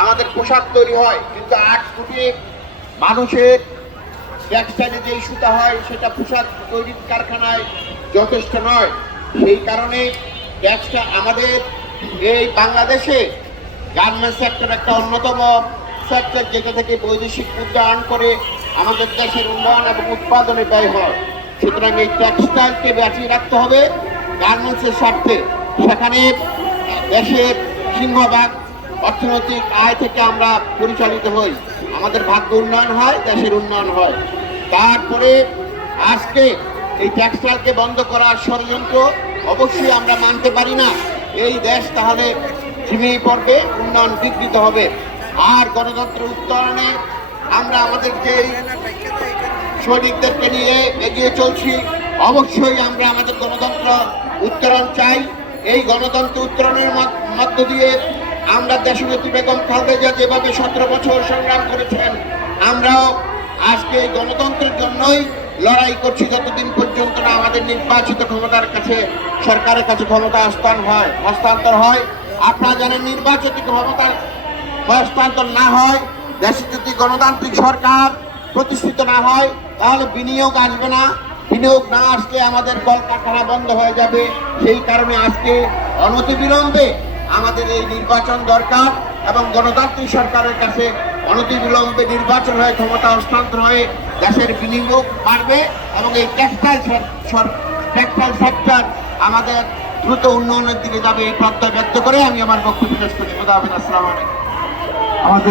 আমাদের পোশাক তৈরি হয়, কিন্তু আট কোটি মানুষের টেক্সটাইলে যে সুতা হয়, সেটা পোশাক তৈরির কারখানায় যথেষ্ট নয়। সেই কারণে ট্যাক্সটা আমাদের এই বাংলাদেশে গার্মেন্টস সেক্টর একটা অন্যতম সেক্টর যেটা থেকে বৈদেশিক মুদ্রা আর্ন করে আমাদের দেশের উন্নয়ন এবং উৎপাদনে ব্যয় হয়। সুতরাং এই টেক্সটাইলকে বাঁচিয়ে রাখতে হবে গার্মেন্টসের স্বার্থে। সেখানে দেশের সিংহভাগ অর্থনৈতিক আয় থেকে আমরা পরিচালিত হই। আমাদের ভাগ্য উন্নয়ন হয়, দেশের উন্নয়ন হয়। তারপরে আজকে এই ট্যাক্সটাইলকে বন্ধ করার ষড়যন্ত্র অবশ্যই আমরা মানতে পারি না। এই দেশ তাহলে ঝিমিয়ে পড়বে, উন্নয়ন বিঘ্নিত হবে। আর গণতন্ত্র উত্তরণে আমরা আমাদের যে সৈনিকদেরকে নিয়ে এগিয়ে চলছি, অবশ্যই আমরা আমাদের গণতন্ত্র উত্তরণ চাই। এই গণতন্ত্র উত্তরণের মধ্য দিয়ে আমরা দেশনেত্রী বেগম খালেদা যেভাবে সতেরো বছর সংগ্রাম করেছেন, আমরাও আজকে এই গণতন্ত্রের জন্যই লড়াই করছি যতদিন পর্যন্ত না আমাদের নির্বাচিত ক্ষমতার কাছে, সরকারের কাছে ক্ষমতা হস্তান হয়, হস্তান্তর হয়। আপনারা জানেন নির্বাচিত ক্ষমতা হস্তান্তর না হয়, দেশে যদি গণতান্ত্রিক সরকার প্রতিষ্ঠিত না হয়, তাহলে বিনিয়োগ আসবে না। বিনিয়োগ না আসলে আমাদের কলকারখানা বন্ধ হয়ে যাবে। সেই কারণে আজকে অনতিবিলম্বে আমাদের এই নির্বাচন দরকার এবং গণতান্ত্রিক সরকারের কাছে অনতিবিলম্বে নির্বাচন হয়ে ক্ষমতা হস্তান্তর হয়ে দেশের বিনিয়োগ বাড়বে এবং এই টেক্সটাইল টেক্সটাইল সেক্টর আমাদের দ্রুত উন্নয়নের দিকে যাবে এই প্রত্যয় ব্যক্ত করে আমি আমার বক্তব্য শেষ করি আসসালাম আমাদের